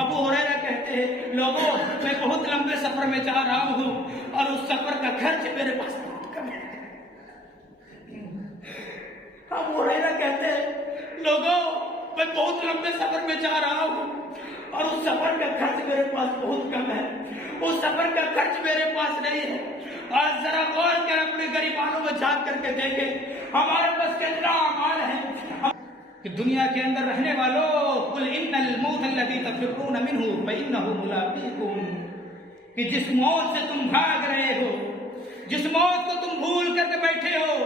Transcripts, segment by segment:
ابو ہریرہ کہتے ہیں لوگوں میں بہت لمبے سفر میں جا رہا ہوں اور اس سفر کا خرچ میرے پاس بہت کم ہے۔ ابو ہریرہ کہتے ہیں لوگوں میں بہت لمبے سفر میں جا رہا ہوں اور اس سفر کا خرچ میرے پاس بہت کم ہے، اس سفر کا خرچ میرے پاس نہیں ہے۔ آج ذرا غور کر اپنے غریبانوں میں جھانک کر کے دیکھیں ہمارے پاس کتنا اعمال ہے کہ دنیا کے اندر رہنے والوں قل ان الموت الذی تفرون منہ فانہ ملاقیکم، کہ جس موت سے تم بھاگ رہے ہو، جس موت کو تم بھول کر کے بیٹھے ہو،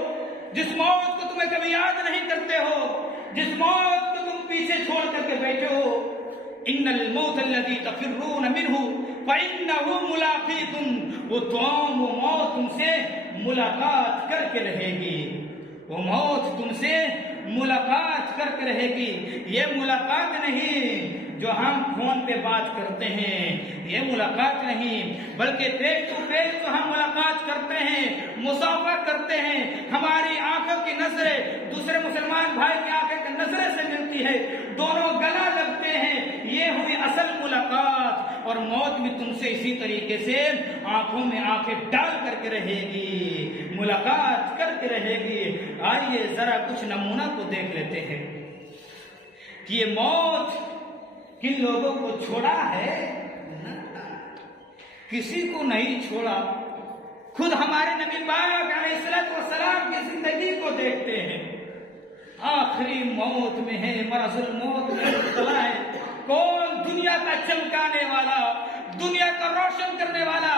جس موت کو تمہیں کبھی یاد نہیں کرتے ہو، جس موت کو تم پیچھے چھوڑ کر کے بیٹھے ہو، ان الموت الذی تفرون منہ فانہ ملاقیکم، وہ موت تم سے ملاقات کر کے رہے گی، وہ موت تم سے ملاقات کر کے رہے گی۔ یہ ملاقات نہیں جو ہم فون پہ بات کرتے ہیں، یہ ملاقات نہیں، بلکہ فیس ٹو فیس جو ہم ملاقات کرتے ہیں، مصافحہ کرتے ہیں، ہماری آنکھوں کی نظریں دوسرے مسلمان بھائی کی آنکھوں کی نظریں سے ملتی ہے، دونوں گلا لگتے ہیں، یہ ہوئی اصل ملاقات۔ اور موت بھی تم سے اسی طریقے سے آنکھوں میں آنکھیں ڈال کر کے رہے گی، ملاقات کر کے رہے گی۔ آئیے ذرا کچھ نمونہ کو دیکھ لیتے ہیں کہ یہ موت کن لوگوں کو چھوڑا ہے؟ کسی کو نہیں چھوڑا۔ خود ہمارے نبی پاک علیہ الصلوۃ والسلام کی زندگی کو دیکھتے ہیں، آخری موت میں ہے، مرض الموت میں مبتلا ہے۔ کون؟ دنیا کا چمکانے والا، دنیا کا روشن کرنے والا۔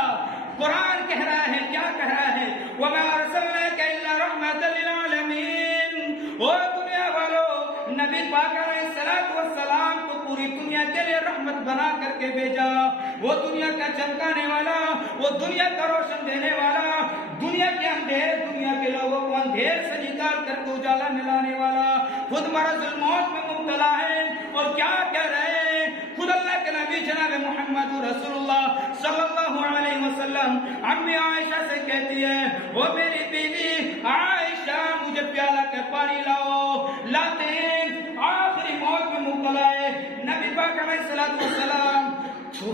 قرآن کہہ رہا ہے، کیا کہہ رہا ہے؟ وَمَا أَرْسَلْنَاكَ إِلَّا رَحْمَةً لِلْعَالَمِينَ۔ او دنیا والو، نبی پاک علیہ الصلوۃ والسلام کو پوری دنیا کے لیے رحمت بنا کر کے بھیجا۔ وہ دنیا کا چمکانے والا، وہ دنیا کا روشن دینے والا، دنیا کے اندھیر، دنیا کے لوگوں کو اندھیر سے نکال کر کے اجالا میں لانے والا، خود مرض الموت میں مبتلا ہے۔ اور کیا کہہ رہے ہیں؟ خود اللہ کے نبی جناب محمد رسول اللہ صلی اللہ علیہ وسلم امی عائشہ سے کہتی ہے، وہ میری بیوی عائشہ مجھے پیالہ کے پانی لاؤ، لاتے ہیں۔ آخری موت میں مبتلا ہے نبی پاک علیہ الصلوۃ والسلام،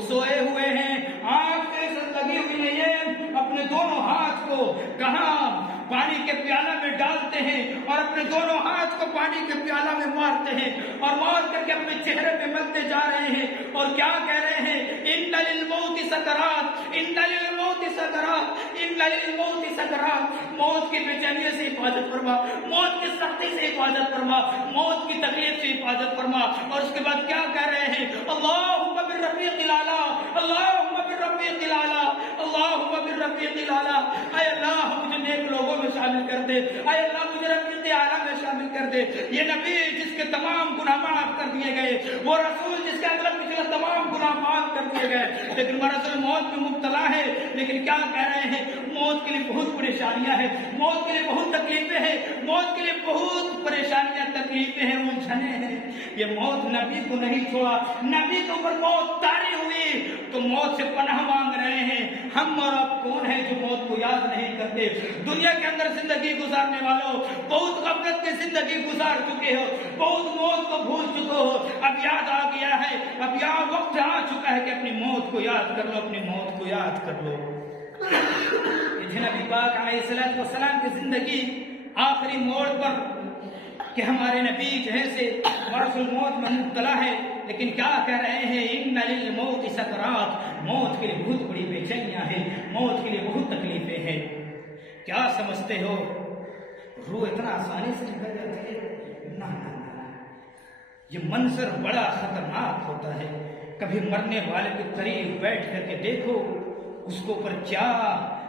سوئے ہوئے ہیں، آنکھ سے لگی ہوئی نہیں ہے، اپنے دونوں ہاتھ کو کہاں پانی کے پیالہ میں ڈالتے ہیں اور اپنے دونوں ہاتھ کو پانی کے پیالہ میں مارتے ہیں اور مار کر کے اپنے چہرے پہ ملتے جا رہے ہیں اور کیا کہہ رہے ہیں؟ ان للموت سکرات، ان للموت سکرات، ان للموت سکرات۔ موت کی بے چینی سے حفاظت فرما، موت کی سختی سے حفاظت فرما، موت کی تکلیف سے حفاظت فرما۔ اور اس کے بعد کیا کہہ رہے ہیں؟ اللہم بالرفیق الاعلی، اللہم بالرفیق الاعلی، اللہم بالرفیق الاعلی۔ اے اللہ مجھے نیک لوگوں میں شامل کر دے، اے اللہ مجھے رفیق اعلیٰ میں شامل کر دے۔ یہ نبی جس کے تمام گناہ معاف کر دیے گئے، وہ رسول جس کا اگلا پچھلا تمام گناہ معاف کر دیے گئے، لیکن مرض الموت میں مبتلا ہے۔ لیکن کیا کہہ رہے ہیں؟ موت کے لیے بہت پریشانیاں ہیں، موت کے لیے بہت تکلیفیں ہیں، موت کے لیے بہت پریشانیاں، تکلیفیں ہیں، الجھنیں ہیں۔ یہ موت نبی کو نہیں چھوڑا، نبی کے اوپر موت طاری ہوئی تو موت سے پناہ مانگ رہے ہیں۔ ہم اور آپ کون ہیں جو موت کو یاد نہیں کرتے؟ دنیا کے اندر زندگی گزارنے والوں، بہت غفلت کی زندگی گزار چکے ہو، بہت موت کو بھول چکے ہو۔ اب یاد آ گیا ہے، اب یہاں وقت آ چکا ہے کہ اپنی موت کو یاد کر لو، اپنی موت کو یاد کر لو۔ نبی پاک علیہ الصلوۃ والسلام کی زندگی آخری موڑ پر کہ ہمارے نبی جو ہے سے مرض الموت میں مبتلا ہے، لیکن کیا کہہ رہے ہیں؟ ان للموت سکرات، موت کے لیے بہت بڑی بے چینیاں ہیں، موت کے لیے بہت تکلیفیں ہیں۔ کیا سمجھتے ہو روح اتنا آسانی سے نکل جاتی ہے؟ نہ، یہ منظر بڑا خطرناک ہوتا ہے۔ کبھی مرنے والے کے قریب بیٹھ کر کے دیکھو اس کو پر کیا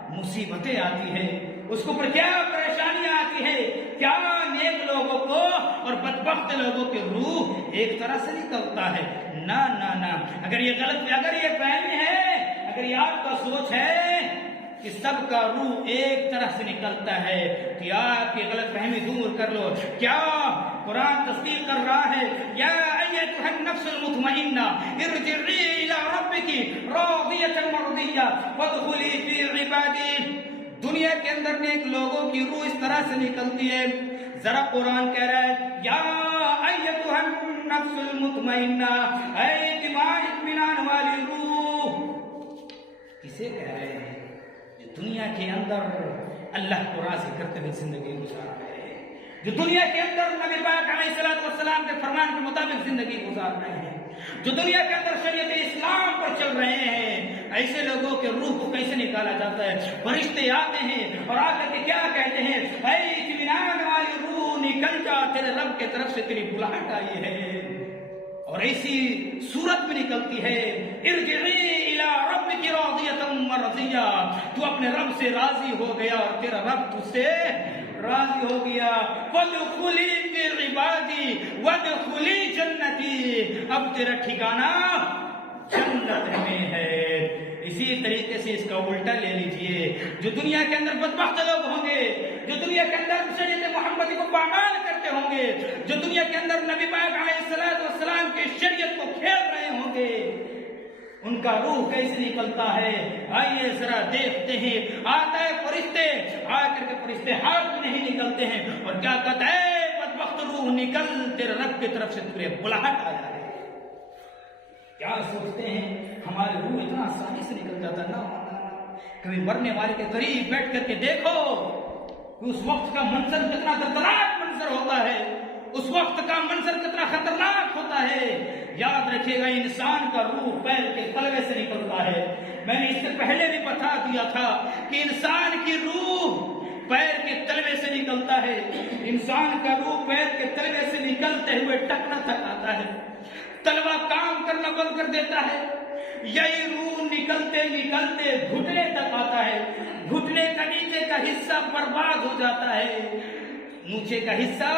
مصیبتیں آتی ہیں، اس کو پر کیا پریشانیاں آتی ہیں، کیا نیک لوگوں کو اور بدبخت لوگوں کی روح ایک طرح سے نکلتا ہے۔ نہ نہ نہ، اگر یہ غلط، اگر یہ فہمی ہے، اگر یہ آپ کا سوچ ہے کہ سب کا روح ایک طرح سے نکلتا ہے، کہ آپ کی غلط فہمی دور کر لو۔ کیا قرآن تصدیق کر رہا ہے؟ یا ایتھا النفس المطمئنہ ارجعی الی ربک راضیۃ مرضیہ فادخلی فی عبادی۔ دنیا کے اندر نیک لوگوں کی روح اس طرح سے نکلتی ہے۔ ذرا قرآن کہہ رہا ہے یا ایتھا النفس المطمئنہ، اے اطمینان کسے کہہ رہے ہیں؟ جو دنیا کے اندر اللہ کو راضی کرتے ہوئے زندگی گزار رہے ہیں، جو دنیا کے اندر نبی پاک علیہ السلام کے فرمان کے مطابق زندگی گزار رہے ہیں، جو دنیا کے اندر شریعت اسلام پر چل رہے ہیں، ایسے لوگوں کے روح کو کیسے نکالا جاتا ہے؟ فرشتے آتے ہیں اور آ کر کے کیا کہتے ہیں؟ اے اطمینان والی روح نکل جا، تیرے رب کے طرف سے تیری بلاہٹ آئی ہے، اور ایسی صورت میں نکلتی ہے، ارجعی الی ربک راضیۃ مرضیہ، تو اپنے رب سے راضی ہو گیا اور تیرا رب تجھ سے راضی ہو گیا، وادخلی فی عبادی وادخلی جنتی، اب تیرا ٹھکانہ جنت میں ہے۔ اسی طریقے سے اس کا الٹا لے لیجئے، جو دنیا کے اندر بدبخت لوگ ہوں گے، جو دنیا کے اندر شریعت محمدی کو پامال کرتے ہوں گے، جو دنیا کے اندر نبی پاک علیہ السلام کی شریعت کو کھیل رہے ہوں گے، ان کا روح کیسے نکلتا ہے؟ آئیے ذرا دیکھتے ہیں۔ آتا ہے فرشتے، آ کر کے فرشتے ہاتھ میں نہیں نکلتے ہیں اور کیا کہتا ہے؟ بدبخت روح نکل، تیرے رب کی طرف سے تجھے بلاہٹ آیا ہے۔ کیا سوچتے ہیں ہمارے روح اتنا آسانی سے نکل جاتا ہے؟ نہ، کبھی مرنے والے کے قریب بیٹھ کر کے دیکھو کہ اس وقت کا منظر کتنا دردناک منظر ہوتا ہے، اس وقت کا منظر کتنا خطرناک ہوتا ہے۔ یاد رکھیے گا، انسان کا روح پیر کے تلوے سے نکلتا ہے۔ میں نے اس سے پہلے بھی بتا دیا تھا کہ انسان کی روح پیر کے تلوے سے نکلتا ہے۔ انسان کا روح پیر کے تلوے سے نکلتے ہوئے ٹکنا تک آتا ہے، تلوا کام کرنا بند کر دیتا ہے۔ یہی روح نکلتے نکلتے گھٹنے تک آتا ہے، گھٹنے کا نیچے کا حصہ برباد ہو جاتا ہے، نیچے کا حصہ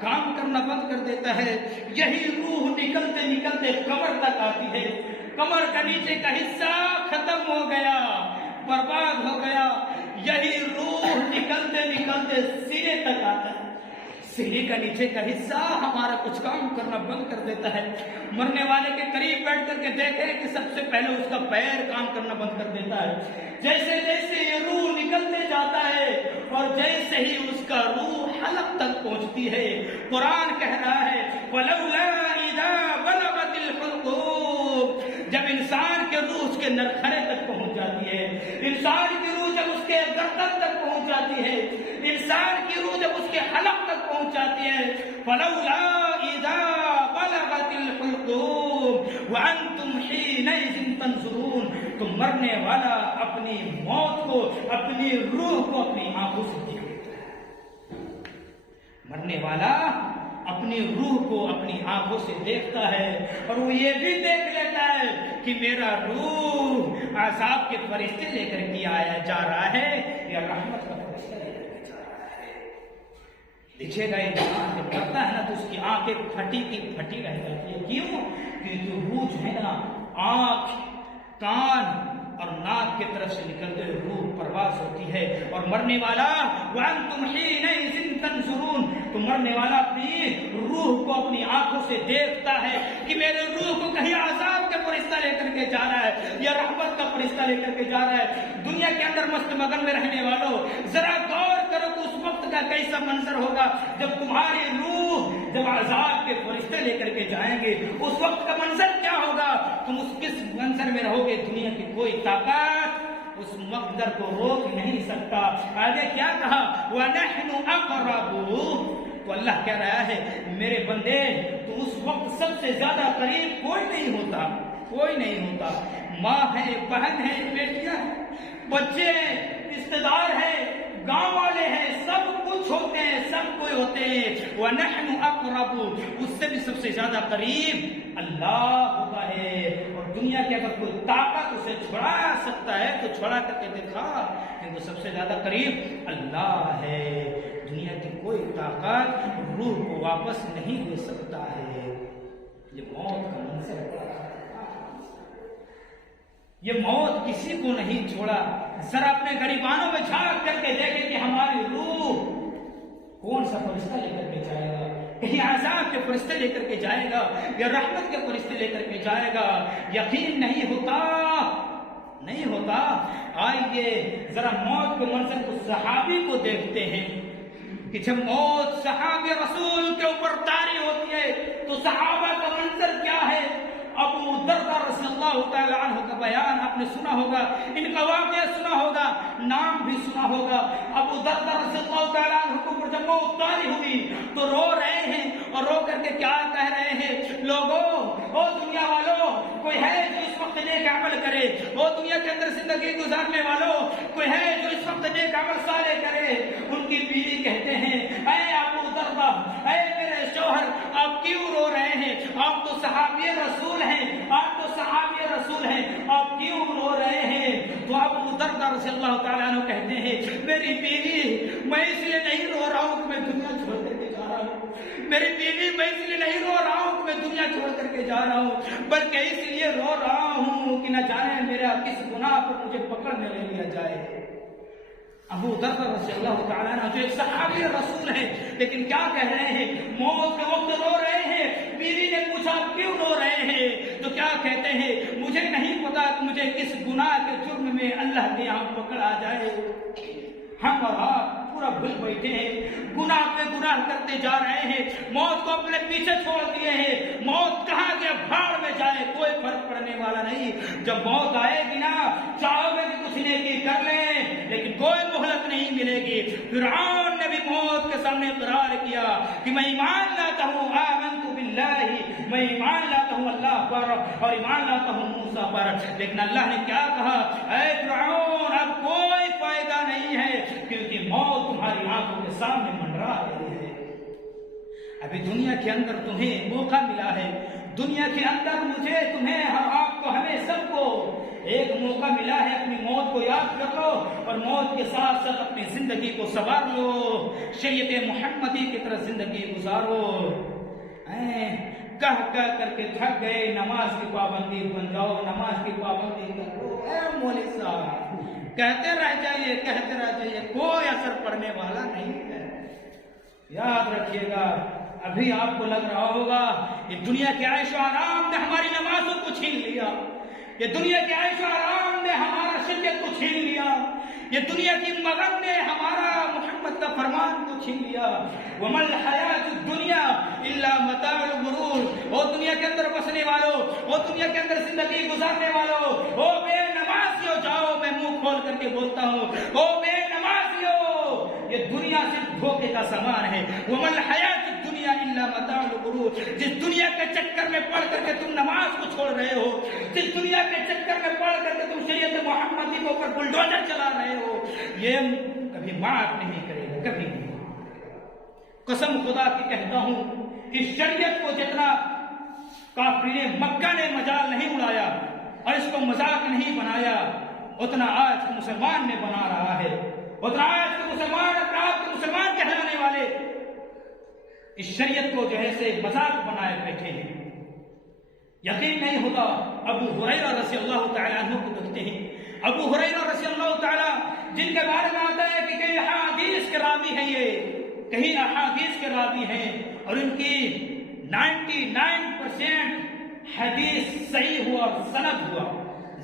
کام کرنا بند کر دیتا ہے۔ یہی روح نکلتے نکلتے کمر تک آتی ہے، کمر کا نیچے کا حصہ ختم ہو گیا، برباد ہو گیا۔ یہی روح نکلتے نکلتے سینے تک آتا ہے، سینے کا نیچے کا حصہ ہمارا کچھ کام کرنا بند کر دیتا ہے۔ مرنے والے کے قریب بیٹھ کر کے دیکھیں کہ سب سے پہلے اس کا پیر کام کرنا بند کر دیتا ہے۔ جیسے جیسے یہ روح نکلتے جاتا ہے اور جیسے ہی اس کا روح حلق تک پہنچتی ہے، قرآن کہہ رہا ہے فَلَوْلَا إِذَا بَلَغَتِ الْحُلْقُومَ، جب انسان کے روح اس کے نرخرے تک پہنچ جاتی ہے، انسان کی روح جب اس کے گردن تک پہنچ جاتی ہے، انسان کی روح جب اس کے حلق تک پہنچ جاتی ہے، فَلَوْلَا إِذَا بَلَغَتِ الْحُلْقُومَ وَأَنْتُمْ حِينَئِذٍ تَنْظُرُونَ، تو مرنے والا اپنی موت کو، اپنی روح کو اپنی آنکھوں سے دیکھ لیتا ہے۔ مرنے والا اپنی روح کو اپنی آنکھوں سے دیکھتا ہے اور وہ یہ بھی دیکھ لیتا ہے کہ میرا روح عذاب کے فرشتے لے کر کے آیا جا رہا ہے یا رحمت کا فرشتہ لے کر کے جا رہا ہے۔ دیکھیے گا انسان جب کرتا ہے نا تو اس کی آنکھیں پھٹی کی پھٹی رہ جاتی ہے۔ کیوں؟ کہ جو روح جو ہے نا، آنکھ، کان اور ناک کی طرف سے نکلتے ہوئے روح پرواز ہوتی ہے، اور مرنے والا وَأَنْتُمْ حِينَئِذٍ تَنْظُرُونَ، تو مرنے والا اپنی روح کو اپنی آنکھوں سے دیکھتا ہے کہ میرے روح کو کہیں عذاب کا فرشتہ لے کر کے جا رہا ہے یا رحمت کا فرشتہ لے کر کے جا رہا ہے۔ دنیا کے اندر مست مگن میں رہنے والوں، ذرا غور کرو کہ اس وقت کا کیسا منظر ہوگا جب تمہاری روح جب عذاب کے فرشتے لے کر کے جائیں گے، اس وقت کا منظر کیا ہوگا؟ تم اس کس منظر میں رہو گے؟ دنیا کی کوئی طاقت اس منظر کو روک نہیں سکتا۔ آگے کیا کہا؟ وَنَحْنُ أَقْرَبُ، تو اللہ کہہ رہا ہے میرے بندے تو اس وقت سب سے زیادہ قریب کوئی نہیں ہوتا، کوئی نہیں ہوتا۔ ماں ہے، بہن ہے، بیٹیاں ہیں، بچے ہیں، رشتے دار ہیں، گاؤں والے ہیں، سب کچھ ہوتے ہیں، سب کوئی ہوتے ہیں۔ وَنَحْنُ أَقْرَبُ، اس سے بھی سب سے زیادہ قریب اللہ ہوتا ہے۔ اور دنیا کی اگر کوئی طاقت اسے چھڑا سکتا ہے تو چھڑا کر کے دکھا، کیونکہ سب سے زیادہ قریب اللہ ہے۔ دنیا کی کوئی طاقت روح کو واپس نہیں دے سکتا ہے۔ یہ موت کا منظر ہے، یہ موت کسی کو نہیں چھوڑا۔ ذرا اپنے غریبانوں میں جھانک کر کے دیکھیں کہ ہماری روح کون سا فرشتہ لے کر کے جائے گا؟ کہیں عذاب کے فرشتے لے کر کے جائے گا یا رحمت کے فرشتے لے کر کے جائے گا؟ یقین نہیں ہوتا، نہیں ہوتا۔ آئیے ذرا موت کے منظر کو صحابی کو دیکھتے ہیں کہ جب موت صحابی رسول کے اوپر طاری ہوتی ہے تو صحابہ کا منظر کیا ہے؟ ابو دردہ رضی اللہ اللہ تعالی عنہ کا بیان آپ نے سنا ہوگا، ان کا واقعہ سنا ہوگا، نام بھی سنا ہوگا۔ ابو دردہ رضی اللہ تعالی عنہ کو جب موت طاری ہوئی تو رو رہے ہیں، اور رو کر کے کیا کہہ رہے ہیں؟ لوگوں، او دنیا والوں، کوئی ہے جو اس وقت نیک عمل کرے؟ او دنیا کے اندر زندگی گزارنے والوں، کوئی ہے جو اس وقت نیک عمل صالح کرے؟ ان کی بیوی کہتے ہیں، اے ابو دردہ، اے میرے شوہر، آپ کیوں رو رہے ہیں؟ آپ تو صحابی رسول ہیں، آپ تو صحابی رسول ہیں، آپ کیوں رو رہے ہیں؟ تو ابو دردہ رضی اللہ تعالیٰ عنہ کہتے ہیں، میری بیوی، میں اس لیے نہیں رو رہا ہوں کہ میں دنیا چھوڑ کر کے جا رہا ہوں، میری بیوی، میں اس لیے نہیں رو رہا ہوں کہ میں دنیا چھوڑ کر کے جا رہا ہوں، بلکہ اس لیے رو رہا ہوں کہ نہ جانے میرا کس گناہ پر مجھے پکڑ میں لے لیا جائے۔ ابو دردہ رضی اللہ تعالیٰ عنہ جو ایک صحابی رسول ہے، لیکن کیا کہہ رہے ہیں؟ موت کے وقت رو رہے ہیں۔ بیوی نے پوچھا کیوں رو رہے ہیں؟ تو کیا کہتے ہیں؟ مجھے نہیں پتا کہ مجھے کس گناہ کے جرم میں اللہ کے یہاں پکڑ آ جائے۔ ہم اور آپ پورا بھول بیٹھے ہیں، گناہ پہ گناہ کرتے جا رہے ہیں، موت کو اپنے پیچھے چھوڑ دیے ہیں۔ موت کہاں گیا؟ بھاڑ میں جائے، کوئی فرق پڑنے والا نہیں۔ جب موت آئے گی نا، چاہو گے کہ کچھ نیکی کر لیں، لیکن کوئی مہلت نہیں ملے گی۔ فرعون نے بھی موت کے سامنے اقرار کیا کہ میں ایمان لاتا ہوں، آمنت باللہ، میں ایمان لاتا ہوں اللہ پر اور ایمان لاتا ہوں موسیٰ پر، لیکن اللہ نے کیا کہا؟ اے فرعون، اب کوئی فائدہ نہیں ہے، کیونکہ موت تمہاری آنکھوں کے سامنے منڈرا رہی ہے۔ ابھی دنیا کے اندر تمہیں موقع ملا ہے، دنیا کے اندر مجھے، تمہیں، آپ کو، ہمیں سب کو ایک موقع ملا ہے۔ اپنی موت کو یاد کر لو اور موت کے ساتھ ساتھ اپنی زندگی کو سنوار لو، شریعت محمدی کی طرح زندگی گزارو۔ کہہ کہہ کر کے تھک گئے، نماز کی پابندی بن جاؤ، نماز کی پابندی کرو۔ اے مولوی صاحب، کہتے رہ جائیے، کہتے رہ جائیے، کوئی اثر پڑنے والا نہیں ہے۔ یاد رکھیے گا، ابھی آپ کو لگ رہا ہوگا یہ دنیا کے عیش و آرام نے ہماری نمازوں کو چھین لیا، یہ دنیا کے عیش و آرام نے ہمارا شریعت کو چھین لیا، یہ دنیا کی مغن نے ہمارا محمد کا فرمان کو چھین لیا۔ وَمَا الْحَيَاةُ الدُّنْيَا إِلَّا مَتَاعُ الْغُرُورِ۔ او دنیا کے اندر بسنے والوں، او دنیا کے اندر زندگی گزارنے والوں، او بے نمازیوں، جاؤ، میں منہ کھول کر کے بولتا ہوں، او بے نمازیوں، یہ دنیا صرف دھوکے کا سامان ہے۔ وَمَا الْحَيَاةُ الدُّنْيَا إِلَّا مَتَاعُ الْغُرُورِ۔ جس دنیا کے چکر میں پڑھ کر کے تم نماز کو چھوڑ رہے ہو، جس دنیا کے چکر میں پڑھ کر کے تم شریعت محمدی کے اوپر بلڈوزر چلا رہے ہو، یہ کبھی معاف نہیں کرے گا، کبھی نہیں۔ قسم خدا کی کہتا ہوں، اس شریعت کو جتنا کافرین مکہ نے مجال نہیں اڑایا اور اس کو مذاق نہیں بنایا، اتنا آج کے مسلمان نے بنا رہا ہے، اتنا آج کے مسلمان، اپنے آپ کو مسلمان کہلانے والے اس شریعت کو جو ہے سے مذاق بنائے بیٹھے ہیں۔ یقین نہیں ہوتا، ابو ہریرہ رضی اللہ تعالیٰ عنہ کو دیکھتے ہیں، ابو ہریرہ رضی اللہ تعالیٰ، جن کے بارے میں آتا ہے کہ کئی احادیث کے راوی ہیں، یہ کئی احادیث کے راوی ہیں، اور ان کی 99% حدیث صحیح ہوا، سند ہوا،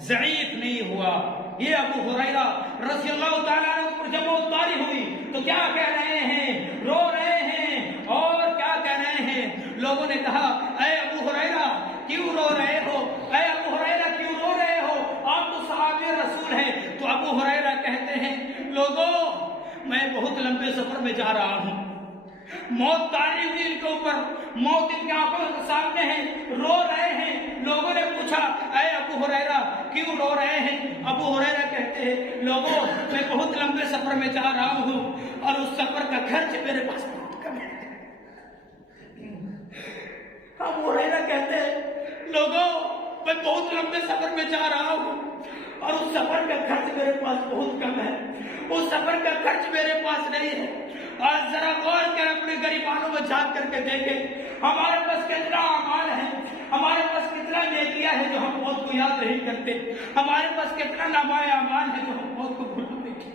ضعیف نہیں ہوا۔ یہ ابو ہریرہ رضی اللہ تعالیٰ عنہ پر جب موت طاری ہوئی تو کیا کہہ رہے ہیں؟ رو رہے ہیں، اور کیا کہہ رہے ہیں؟ لوگوں نے کہا، اے ابو ہریرہ کیوں رو رہے ہو؟ اے ابو ہریرہ کیوں رو رہے ہو؟ آپ تو صحابی رسول ہیں۔ تو ابو ہریرہ کہتے ہیں، لوگوں، میں بہت لمبے سفر میں جا رہا ہوں، موت طاری ہوئی ان کے اوپر، موت ان کی آنکھوں کے سامنے ہے، رو رہے ہیں۔ لوگوں نے پوچھا، اے ابو ہریرہ کیوں رو رہے ہیں؟ ابو ہریرہ کہتے ہیں، لوگوں، میں بہت لمبے سفر میں جا رہا ہوں اور اس سفر کا خرچ میرے پاس بہت کم ہے۔ ابو ہریرہ کہتے ہیں، لوگوں، میں بہت لمبے سفر میں جا رہا ہوں اور اس سفر کا خرچ میرے پاس بہت کم ہے، اس سفر کا خرچ میرے پاس نہیں ہے۔ آج ذرا غور کر اپنے غریبانوں میں جھانک کر کے دیکھیں، ہمارے پاس کتنا اعمال ہے، ہمارے پاس کتنا نیکیاں ہے جو ہم موت کو یاد نہیں کرتے، ہمارے پاس کتنا نامہ اعمال ہے جو ہم موت کو بھول بیٹھے۔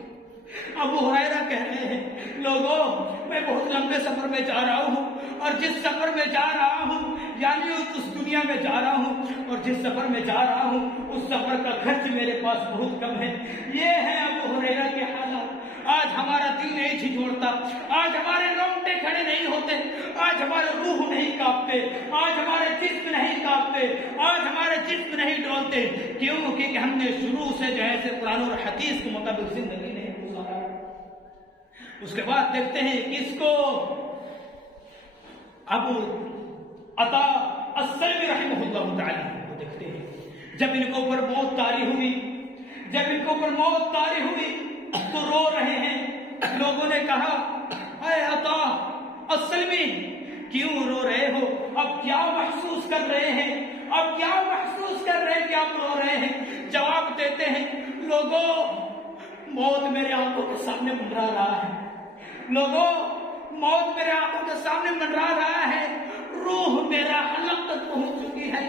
ابو ہریرہ کہہ رہے ہیں، لوگوں، میں بہت لمبے سفر میں جا رہا ہوں، اور جس سفر میں جا رہا ہوں، یعنی اس دنیا میں جا رہا ہوں، اور جس سفر میں جا رہا ہوں اس سفر کا خرچ میرے پاس بہت کم ہے۔ یہ ہے ابو ہریرہ کے حالات۔ آج ہمارا دل نہیں جھنجھوڑتا، آج ہمارے رونگٹے کھڑے نہیں ہوتے، آج ہمارے روح نہیں کانپتے، آج ہمارے جسم نہیں کانپتے، آج ہمارے جسم نہیں ڈولتے۔ ہوتے, کیوں کہ ہم نے شروع سے جو ہے قرآن اور حدیث کے مطابق زندگی نہیں گزارا. اس کے بعد دیکھتے ہیں کس کو, ابو عطا السلمی رحمہ اللہ تعالی کو دیکھتے ہیں. جب ان کے اوپر موت طاری ہوئی, تو رو رہے ہیں. لوگوں نے کہا اے عطا السلمی کیوں رو رہے ہو, اب کیا محسوس کر رہے ہیں, کہ آپ رو رہے ہیں؟ جواب دیتے ہیں, لوگوں موت میرے آنکھوں کے سامنے منڈرا رہا ہے, روح میرا حلق تک پہنچ چکی ہے,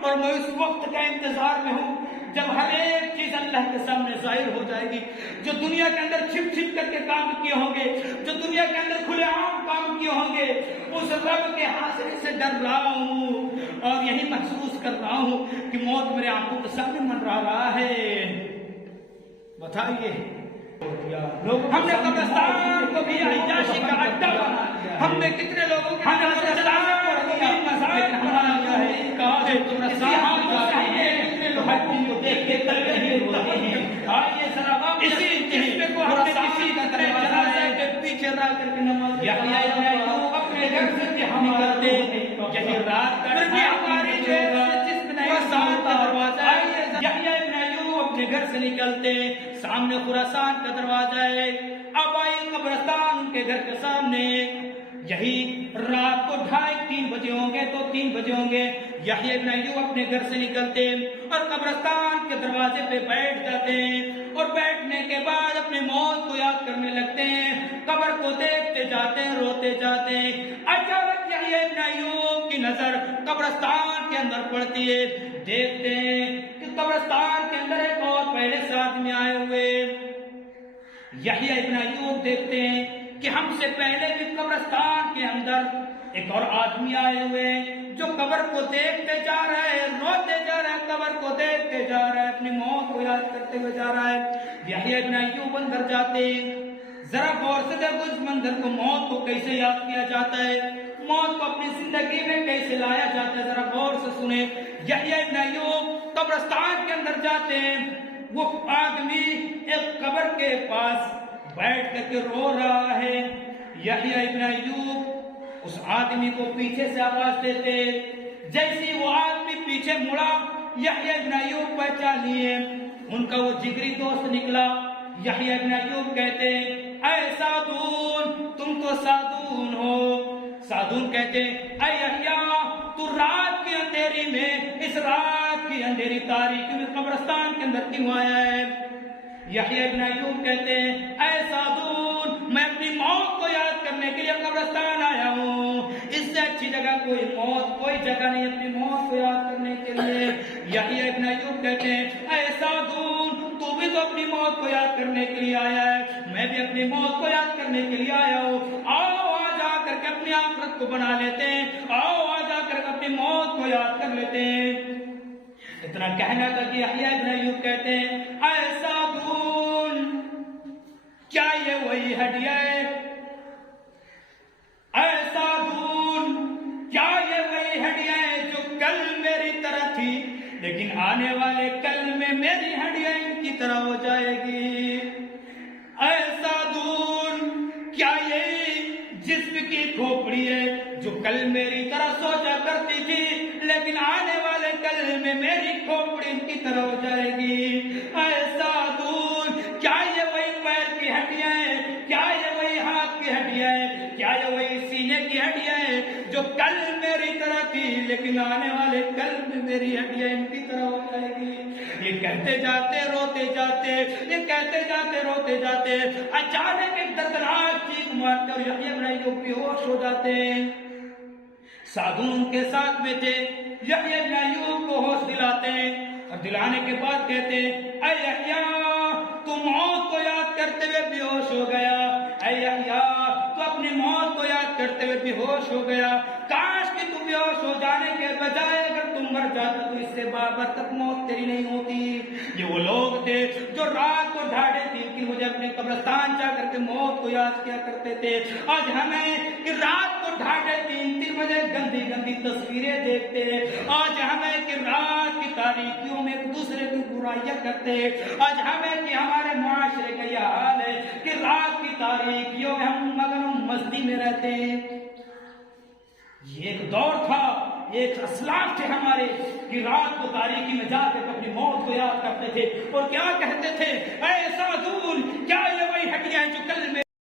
اور میں اس وقت کا انتظار میں ہوں جب ہر ایک چیز اللہ کے سامنے ظاہر ہو جائے گی. جو دنیا کے اندر چھپ کر کے کام کیے ہوں گے, جو دنیا کے اندر کھلے عام کام کیے ہوں گے, اس رب کے حاضری سے ڈر رہا ہوں اور یہی محسوس کر رہا ہوں کہ موت میرے آنکھوں کے سامنے منڈرا رہا ہے. بتائیے, ہم نے قبرستان کو بھی عیاشی کا اڈا بنا دیا. ہم نے کتنے لوگوں کے قبرستان کو بھی مذاق بنا دیا ہے. کہا قبرستان کو کتنے لوگوں کو دیکھ کے تلوے ہی ہوتے ہیں. آئیے ذرا اسی جسم کو ہم نے کسی جنازے کے پیچھے رہ کر کے نماز اپنے گھر سے تہام کرتے, یہی رات کا ہماری جسم نہیں کا دروازہ. یحییٰ ابن ایوب اپنے گھر سے نکلتے, سامنے خراسان کا دروازہ ہے. اب آئی قبرستان ان کے گھر کے سامنے. یہی رات کو 2:30-3 بجے ہوں گے, تو 3 بجے ہوں گے. یحییٰ ابن ایوب اپنے گھر سے نکلتے اور قبرستان کے دروازے پہ بیٹھ جاتے ہیں, اور بیٹھنے کے بعد اپنی موت کو یاد کرنے لگتے ہیں. قبر کو دیکھتے جاتے ہیں, روتے جاتے ہیں. اچانک یحییٰ ابن ایوب کی نظر قبرستان کے اندر پڑتی ہے. دیکھتے ہیں کہ قبرستان کے اندر ایک اور پہلے سے آدمی آئے ہوئے. یحییٰ ابن ایوب دیکھتے ہیں کہ ہم سے پہلے بھی قبرستان کے اندر ایک اور آدمی آئے ہوئے جو قبر کو دیکھتے جا رہا ہے, روتے جا رہا ہے, قبر کو دیکھتے جا رہا ہے, اپنی موت کو یاد کرتے ہوئے جا رہا ہے. یحییٰ ابن ایوب اندر جاتے, ذرا غور سے دیکھو اس منظر کو, موت کو کیسے یاد کیا جاتا ہے, موت کو اپنی زندگی میں کیسے لایا جاتا ہے, ذرا غور سے سنیں. یحییٰ ابن ایوب قبرستان کے اندر جاتے ہیں. وہ آدمی ایک قبر کے پاس بیٹھ کر کے رو رہا ہے. یحییٰ ابن ایوب اس آدمی کو پیچھے سے آواز دیتے. جیسی وہ آدمی پیچھے مڑا, یحییٰ ابن ایوب پہچان لیے. ان کا وہ جگری دوست نکلا. یحییٰ ابن ایوب کہتے اے سعدون, تم تو سعدون ہو. سعدون کہتے اے یحییٰ, تو رات کی اندھیری میں, اس رات کی اندھیری تاریکی میں قبرستان کے اندر کیوں آیا ہے؟ یحییٰ ابن ایوب کہتے ہیں اے سعدون, میں اپنی موت کو یاد کرنے کے لیے قبرستان آیا ہوں. اس سے اچھی جگہ کوئی جگہ نہیں اپنی موت کو یاد کرنے کے لیے. یحییٰ ابن ایوب کہتے ہیں اے سعدون, تو بھی تو اپنی موت کو یاد کرنے کے لیے آیا ہے, میں بھی اپنی موت کو یاد کرنے کے لیے آیا ہوں. آؤ آج آ کر کے اپنی آخرت کو بنا لیتے ہیں, آؤ آج آ کر کے اپنی موت کو یاد کر لیتے ہیں. اتنا کہنا تھا کہ یحییٰ ابن ایوب کہتے ہیں اے سعدون, کیا یہ وہی ہڈیا ہے؟ اے سعدون, کیا یہ وہی ہڈیا ہے جو کل میری طرح تھی, لیکن آنے والے کل میں میری ہڈیا ان کی طرح ہو جائے گی؟ اے سعدون, کیا یہ جسم کی کھوپڑی ہے جو کل میری طرح سوچا کرتی تھی, لیکن آنے والے کل میں میری کھوپڑی ان کی طرح ہو جائے گی؟ اے سعدون, کیا یہ وہی پیر کی ہڈیاں ہیں, کیا یہ وہی ہاتھ کی ہڈیاں ہیں, کیا یہ وہی سینے کی ہڈیاں ہیں جو کل میری طرح تھی, لیکن آنے والے کل میں میری ہڈیاں ان کی طرح ہو جائے گی؟ یہ کہتے جاتے روتے جاتے, یہ کہتے جاتے روتے جاتے, اچانک ایک دردناک چیخ مارتے اور یحییٰ ابن ایوب بے ہوش ہو جاتے. سعدون ان کے ساتھ میں تھے. یحییٰ ابن ایوب کو ہوش دلاتے ہیں, اور دلانے کے بعد کہتے اے یحییٰ, تو موت کو یاد کرتے ہوئے بے ہوش ہو گیا. اے یحییٰ, تو اپنی موت کو یاد کرتے ہوئے بے ہوش ہو گیا. کاش کہ تم بے ہوش ہو جانے کے بجائے اگر تم مر جاتا تو اس سے بابر تک موت تیری نہیں ہوتی. یہ وہ لوگ تھے جو رات کو 2:30-3 بجے اپنے قبرستان جا کر کے موت کو یاد کیا کرتے تھے. آج ہمیں کہ رات کو 2:30-3 بجے گندی گندی تصویریں دیکھتے ہیں. آج ہمیں کہ رات کی تاریکیوں میں رعایت کرتے. آج ہمیں کہ ہمارے معاشرے کا یہ حال ہے کہ رات کی تاریکیوں میں ہم مگن مستی میں رہتے ہیں. یہ ایک دور تھا، ایک اسلاف تھے ہمارے کہ رات کو تاریکی میں جا کر اپنی موت کو یاد کرتے تھے اور کیا کہتے تھے، اے سعدون کیا یہ وہی ہڈیاں جو کل میں